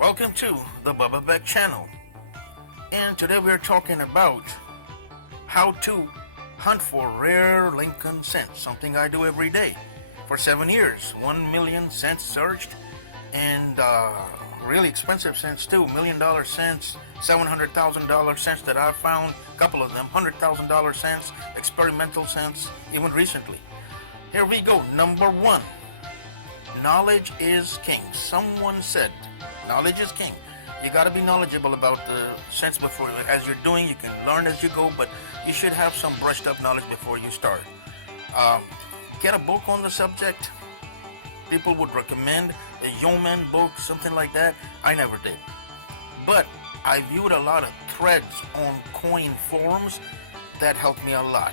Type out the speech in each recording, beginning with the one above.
Welcome to the Bubba Beck channel. And today we're talking about how to hunt for rare Lincoln cents, something I do every day. For 7 years, 1 million cents searched, and really expensive cents too, $1,000,000 cents, $700,000 cents that I found, a couple of them, $100,000 cents, experimental cents, even recently. Here we go, number one. Knowledge is king. Someone said, knowledge is king. You got to be knowledgeable about the cents before, as you're doing. You can learn as you go, but you should have some brushed up knowledge before you start. Get a book on the subject. People would recommend a Yeoman book, something like that. I never did. But I viewed a lot of threads on coin forums that helped me a lot.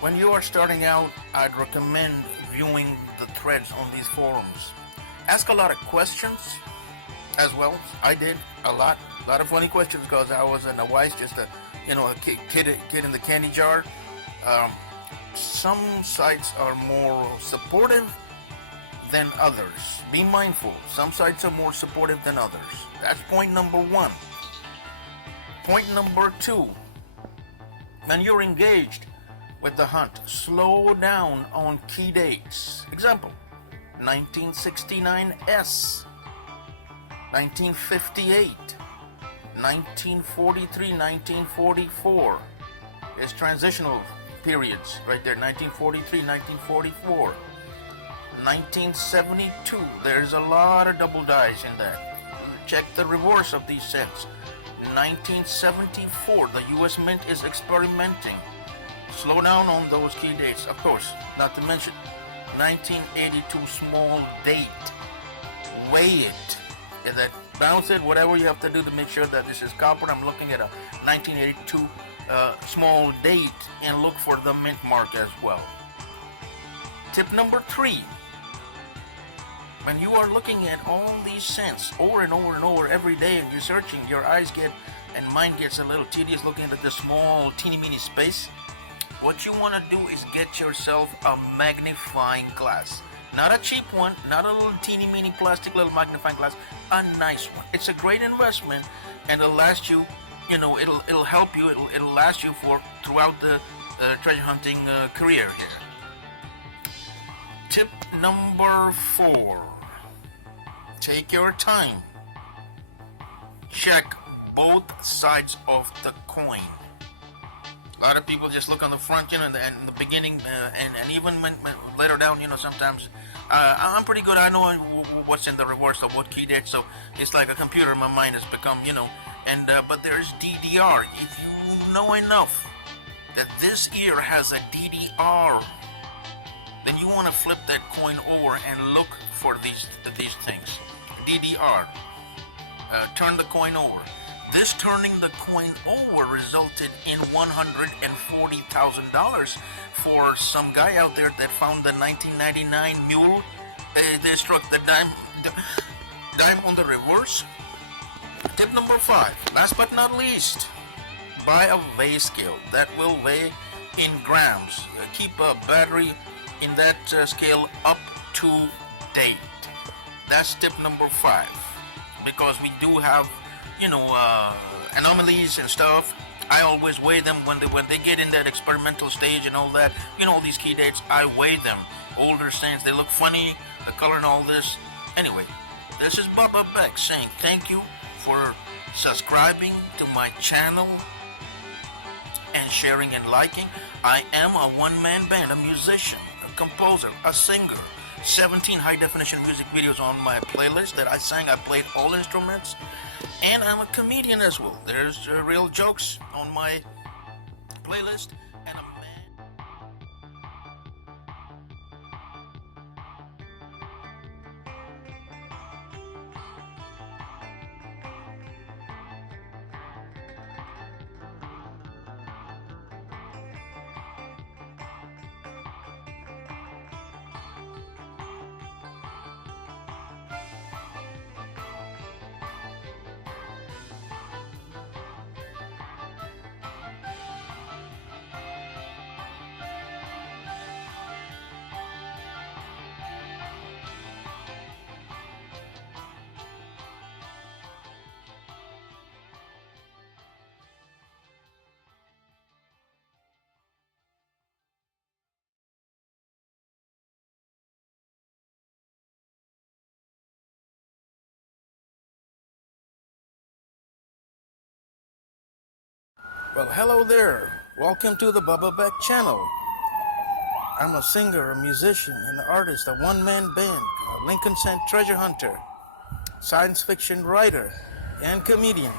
When you are starting out, I'd recommend viewing the threads on these forums. Ask a lot of questions as well. I did a lot of funny questions because I wasn't a wise, just a kid in the candy jar. Some sites are more supportive than others. Be mindful. Some sites are more supportive than others. That's point number one. Point number two. When you're engaged with the hunt, slow down on key dates. Example, 1969S, 1958, 1943, 1944. There's transitional periods right there, 1943, 1944. 1972, there's a lot of double dice in that. Check the reverse of these cents. 1974, the U.S. Mint is experimenting. Slow down on those key dates, of course, not to mention 1982 small date. Weigh it. Is that bounce it, whatever you have to do to make sure that this is copper. I'm looking at a 1982 small date and look for the mint mark as well. Tip number three. When you are looking at all these cents over and over and over every day and you're searching, your eyes get, and mind gets a little tedious looking at this small teeny meeny space. What you want to do is get yourself a magnifying glass. Not a cheap one, not a little teeny meeny plastic little magnifying glass, a nice one. It's a great investment and it'll last you, it'll help you, it'll last you for throughout the treasure hunting career here. Tip number four. Take your time. Check both sides of the coin. A lot of people just look on the front, and the beginning, and even when later down, sometimes I'm pretty good. I know what's in the reverse of what key date, so it's like a computer. My mind has become, but there's DDR. If you know enough that this ear has a DDR, then you want to flip that coin over and look for these things. DDR. Turn the coin over. This turning the coin over resulted in $140,000 for some guy out there that found the 1999 mule. They struck the dime on the reverse. Tip number five, last but not least, buy a weigh scale that will weigh in grams. Keep a battery in that scale up to date. That's tip number five, because we do have anomalies and stuff. I always weigh them when they get in that experimental stage and all that. All these key dates, I weigh them. Older cents, they look funny, the color and all this. Anyway, this is Bubba Beck saying thank you for subscribing to my channel and sharing and liking. I am a one-man band, a musician, a composer, a singer. 17 high-definition music videos on my playlist that I sang. I played all instruments. And I'm a comedian as well. There's real jokes on my playlist. And Well, hello there. Welcome to the Bubba Beck channel. I'm a singer, a musician, an artist, a one-man band, a Lincoln Cent treasure hunter, science fiction writer, and comedian.